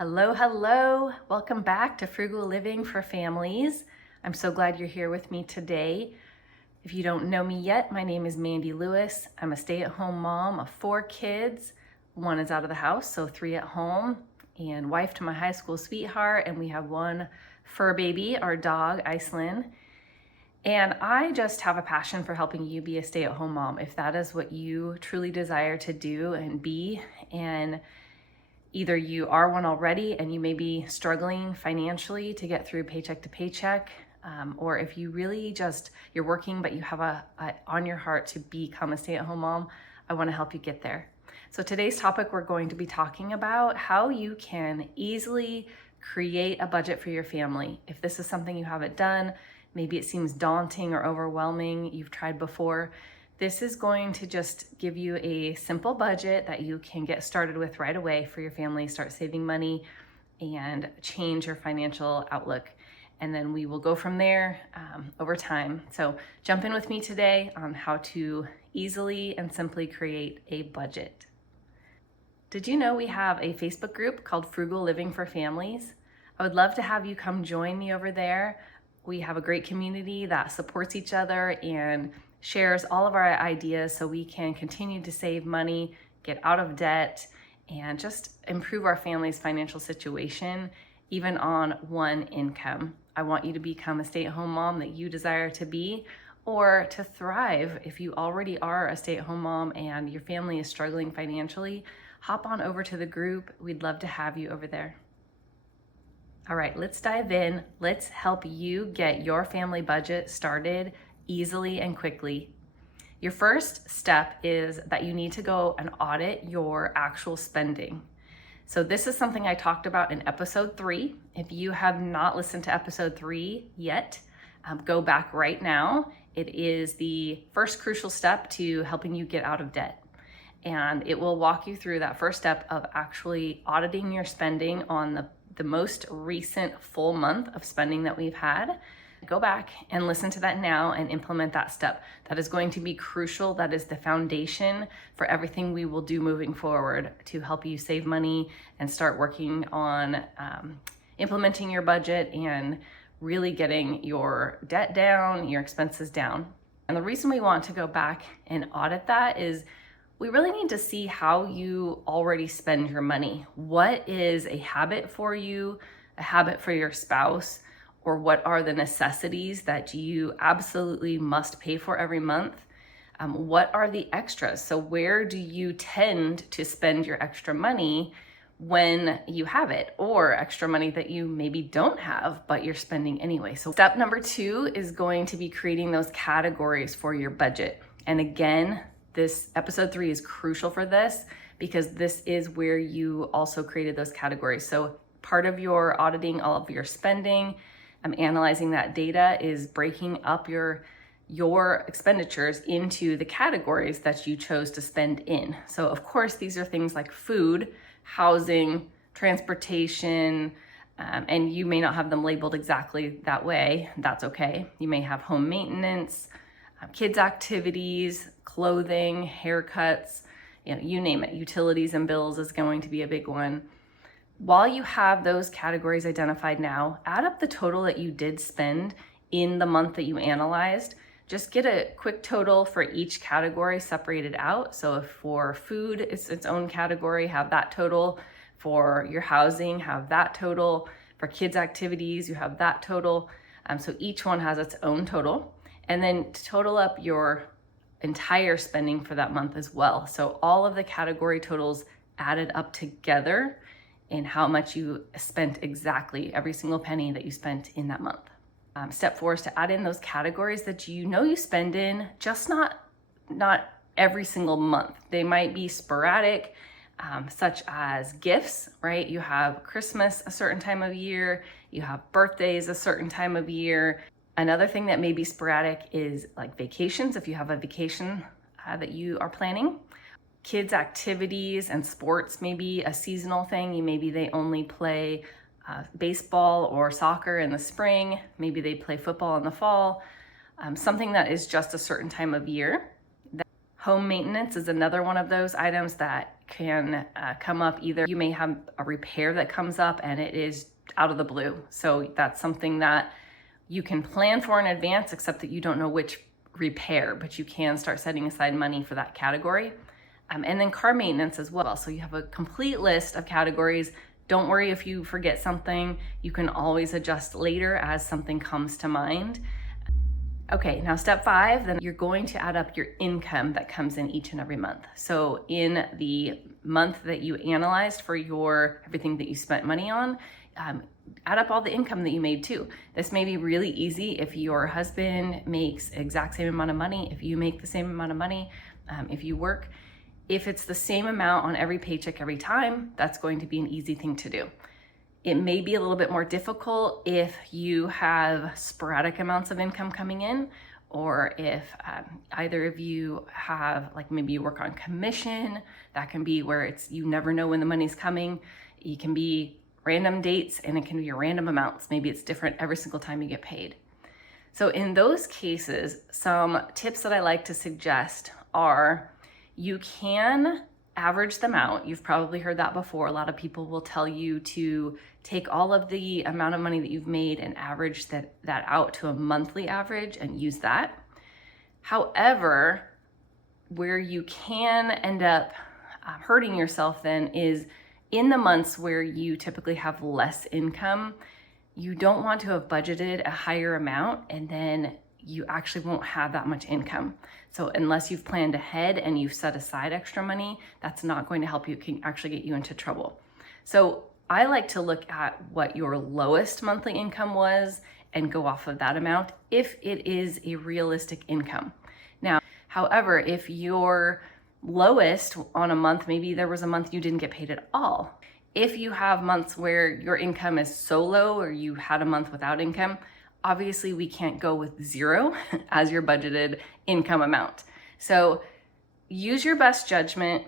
Hello, hello. Welcome back to Frugal Living for Families. I'm so glad you're here with me today. If you don't know me yet, my name is Mandy Lewis. I'm a stay-at-home mom of 4 kids. 1 is out of the house, so 3 at home, and wife to my high school sweetheart, and we have 1 fur baby, our dog, Iceland. And I just have a passion for helping you be a stay-at-home mom, if that is what you truly desire to do and be. And either you are one already and you may be struggling financially to get through paycheck to paycheck, or if you really you're working but you have on your heart to become a stay-at-home mom, I want to help you get there. So today's topic, we're going to be talking about how you can easily create a budget for your family. If this is something you haven't done, maybe it seems daunting or overwhelming, you've tried before, this is going to just give you a simple budget that you can get started with right away for your family, start saving money and change your financial outlook. And then we will go from there over time. So jump in with me today on how to easily and simply create a budget. Did you know we have a Facebook group called Frugal Living for Families? I would love to have you come join me over there. We have a great community that supports each other and shares all of our ideas so we can continue to save money, get out of debt, and just improve our family's financial situation, even on one income. I want you to become a stay-at-home mom that you desire to be, or to thrive. If you already are a stay-at-home mom and your family is struggling financially, hop on over to the group. We'd love to have you over there. All right, let's dive in. Let's help you get your family budget started easily and quickly. Your first step is that you need to go and audit your actual spending. So this is something I talked about in episode 3. If you have not listened to episode 3 yet, go back right now. It is the first crucial step to helping you get out of debt. And it will walk you through that first step of actually auditing your spending on the most recent full month of spending that we've had. Go back and listen to that now and implement that step. That is going to be crucial. That is the foundation for everything we will do moving forward to help you save money and start working on implementing your budget and really getting your debt down, your expenses down. And the reason we want to go back and audit that is we really need to see how you already spend your money. What is a habit for you, a habit for your spouse, or what are the necessities that you absolutely must pay for every month? What are the extras? So where do you tend to spend your extra money when you have it, or extra money that you maybe don't have, but you're spending anyway? So step number 2 is going to be creating those categories for your budget. And again, this episode 3 is crucial for this because this is where you also created those categories. So part of your auditing all of your spending, analyzing that data, is breaking up your expenditures into the categories that you chose to spend in. So of course, these are things like food, housing, transportation, and you may not have them labeled exactly that way. That's okay. You may have home maintenance, kids activities, clothing, haircuts, you name it. Utilities and bills is going to be a big one. While you have those categories identified now, add up the total that you did spend in the month that you analyzed. Just get a quick total for each category separated out. So if for food, it's its own category, have that total. For your housing, have that total. For kids' activities, you have that total. So each one has its own total. And then total up your entire spending for that month as well. So all of the category totals added up together and how much you spent exactly, every single penny that you spent in that month. Step 4 is to add in those categories that you know you spend in, just not every single month. They might be sporadic, such as gifts, right? You have Christmas a certain time of year, you have birthdays a certain time of year. Another thing that may be sporadic is like vacations, if you have a vacation that you are planning. Kids' activities and sports may be a seasonal thing. Maybe they only play baseball or soccer in the spring. Maybe they play football in the fall. Something that is just a certain time of year. Home maintenance is another one of those items that can come up. Either you may have a repair that comes up and it is out of the blue. So that's something that you can plan for in advance, except that you don't know which repair, but you can start setting aside money for that category. And then car maintenance as well. So you have a complete list of categories. Don't worry if you forget something. You can always adjust later as something comes to mind. Okay, now step 5, then you're going to add up your income that comes in each and every month. So in the month that you analyzed for your everything that you spent money on, add up all the income that you made too. This may be really easy if your husband makes exact same amount of money, if you make the same amount of money, if you work. If it's the same amount on every paycheck every time, that's going to be an easy thing to do. It may be a little bit more difficult if you have sporadic amounts of income coming in, or if either of you have, like maybe you work on commission. That can be where it's you never know when the money's coming. It can be random dates and it can be random amounts. Maybe it's different every single time you get paid. So in those cases, some tips that I like to suggest are you can average them out. You've probably heard that before. A lot of people will tell you to take all of the amount of money that you've made and average that out to a monthly average and use that. However, where you can end up hurting yourself then is in the months where you typically have less income. You don't want to have budgeted a higher amount and then you actually won't have that much income. So unless you've planned ahead and you've set aside extra money, that's not going to help you, can actually get you into trouble. So I like to look at what your lowest monthly income was and go off of that amount if it is a realistic income. Now, however, if your lowest on a month, maybe there was a month you didn't get paid at all. If you have months where your income is so low or you had a month without income, obviously we can't go with 0 as your budgeted income amount. So use your best judgment.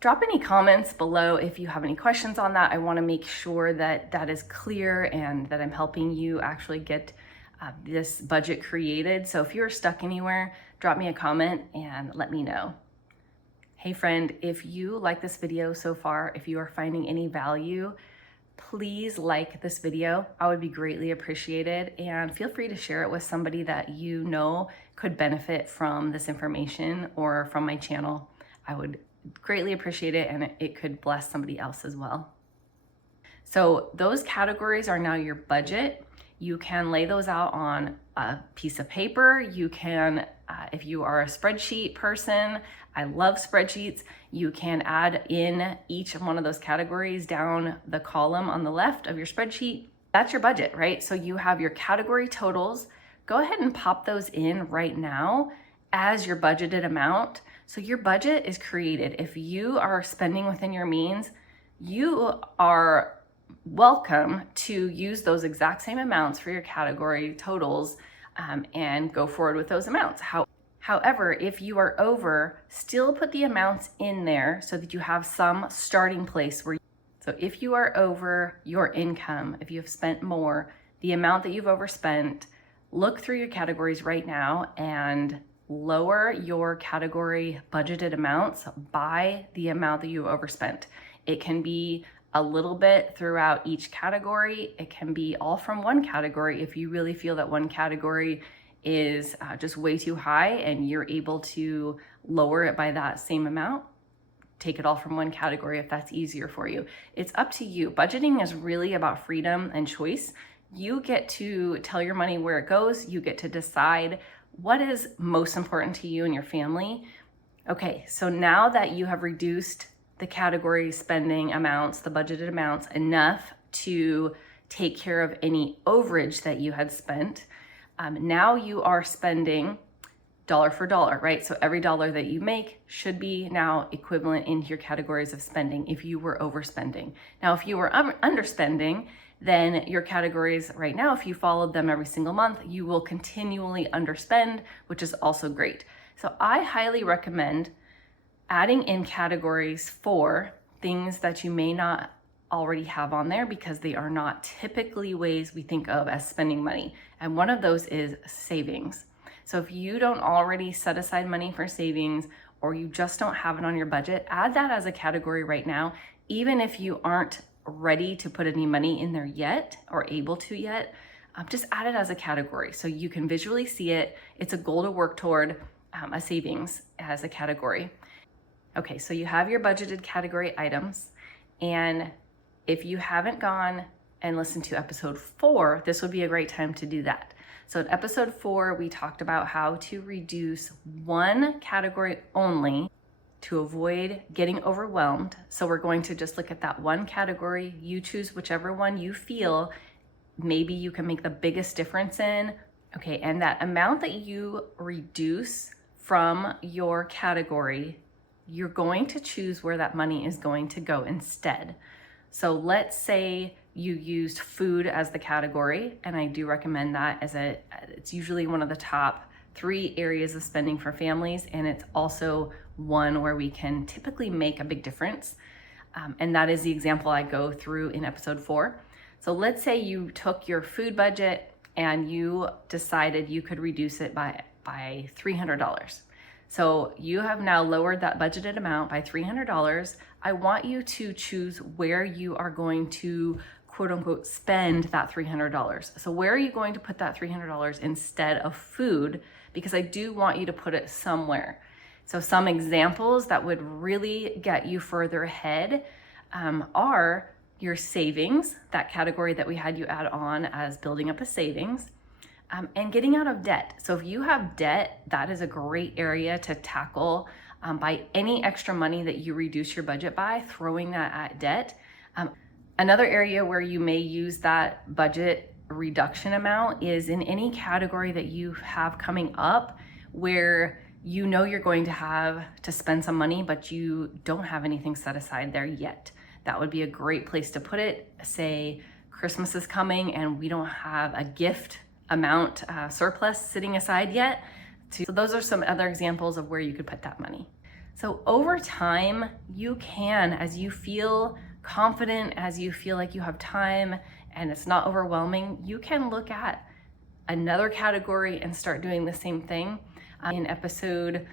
Drop any comments below if you have any questions on that. I want to make sure that that is clear and that I'm helping you actually get this budget created. So if you're stuck anywhere, drop me a comment and let me know. Hey friend, if you like this video so far, if you are finding any value, please like this video. I would be greatly appreciated, and feel free to share it with somebody that you know could benefit from this information or from my channel. I would greatly appreciate it, and it could bless somebody else as well. So those categories are now your budget. You can lay those out on a piece of paper. You can, if you are a spreadsheet person, I love spreadsheets. You can add in each one of those categories down the column on the left of your spreadsheet. That's your budget, right? So you have your category totals. Go ahead and pop those in right now as your budgeted amount. So your budget is created. If you are spending within your means, you are welcome to use those exact same amounts for your category totals and go forward with those amounts. However, if you are over, still put the amounts in there so that you have some starting place where. So if you are over your income, if you have spent more, the amount that you've overspent, look through your categories right now and lower your category budgeted amounts by the amount that you overspent. It can be a little bit throughout each category. It can be all from one category if you really feel that one category is just way too high and you're able to lower it by that same amount. Take it all from one category if that's easier for you. It's up to you. Budgeting is really about freedom and choice. You get to tell your money where it goes. You get to decide what is most important to you and your family. Okay, so now that you have reduced the category spending amounts, the budgeted amounts, enough to take care of any overage that you had spent, now you are spending dollar for dollar, right? So every dollar that you make should be now equivalent into your categories of spending if you were overspending. Now, if you were underspending, then your categories right now, if you followed them every single month, you will continually underspend, which is also great. So I highly recommend adding in categories for things that you may not already have on there because they are not typically ways we think of as spending money. And one of those is savings. So if you don't already set aside money for savings, or you just don't have it on your budget, add that as a category right now, even if you aren't ready to put any money in there yet or able to yet. Just add it as a category so you can visually see it. It's a goal to work toward, a savings as a category. Okay, so you have your budgeted category items, and if you haven't gone and listened to episode 4, this would be a great time to do that. So in episode 4, we talked about how to reduce one category only to avoid getting overwhelmed. So we're going to just look at that one category. You choose whichever one you feel maybe you can make the biggest difference in. Okay, and that amount that you reduce from your category, you're going to choose where that money is going to go instead. So let's say you used food as the category, and I do recommend that it's usually one of the top 3 areas of spending for families, and it's also one where we can typically make a big difference. And that is the example I go through in episode 4. So let's say you took your food budget and you decided you could reduce it by $300. So you have now lowered that budgeted amount by $300. I want you to choose where you are going to quote unquote spend that $300. So where are you going to put that $300 instead of food? Because I do want you to put it somewhere. So some examples that would really get you further ahead are your savings, that category that we had you add on as building up a savings, and getting out of debt. So if you have debt, that is a great area to tackle by any extra money that you reduce your budget by, throwing that at debt. Another area where you may use that budget reduction amount is in any category that you have coming up where you know you're going to have to spend some money, but you don't have anything set aside there yet. That would be a great place to put it. Say Christmas is coming and we don't have a gift amount surplus sitting aside yet. So those are some other examples of where you could put that money. So over time, you can, as you feel confident, as you feel like you have time and it's not overwhelming, you can look at another category and start doing the same thing. In episode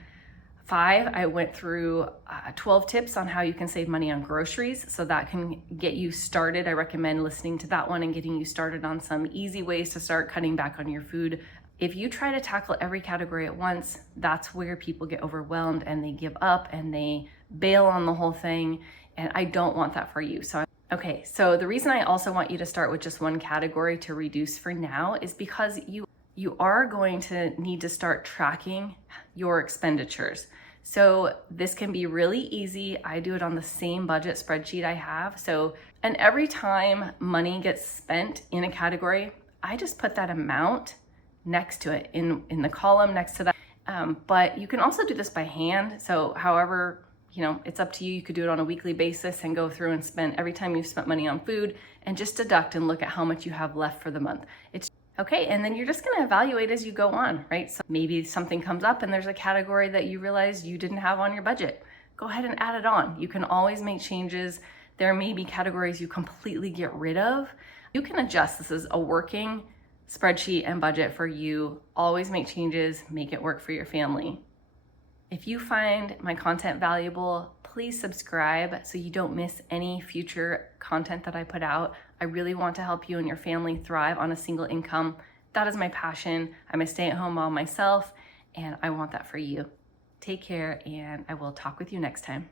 5, I went through 12 tips on how you can save money on groceries. So that can get you started. I recommend listening to that one and getting you started on some easy ways to start cutting back on your food. If you try to tackle every category at once, that's where people get overwhelmed and they give up and they bail on the whole thing. And I don't want that for you. So the reason I also want you to start with just one category to reduce for now is because you are going to need to start tracking your expenditures. So this can be really easy. I do it on the same budget spreadsheet I have. And every time money gets spent in a category, I just put that amount next to it in the column next to that. But you can also do this by hand. So however, it's up to you. You could do it on a weekly basis and go through and spend every time you've spent money on food and just deduct and look at how much you have left for the month. Okay, and then you're just gonna evaluate as you go on, right? So maybe something comes up and there's a category that you realize you didn't have on your budget. Go ahead and add it on. You can always make changes. There may be categories you completely get rid of. You can adjust. This is a working spreadsheet and budget for you. Always make changes, make it work for your family. If you find my content valuable, please subscribe so you don't miss any future content that I put out. I really want to help you and your family thrive on a single income. That is my passion. I'm a stay-at-home mom myself, and I want that for you. Take care, and I will talk with you next time.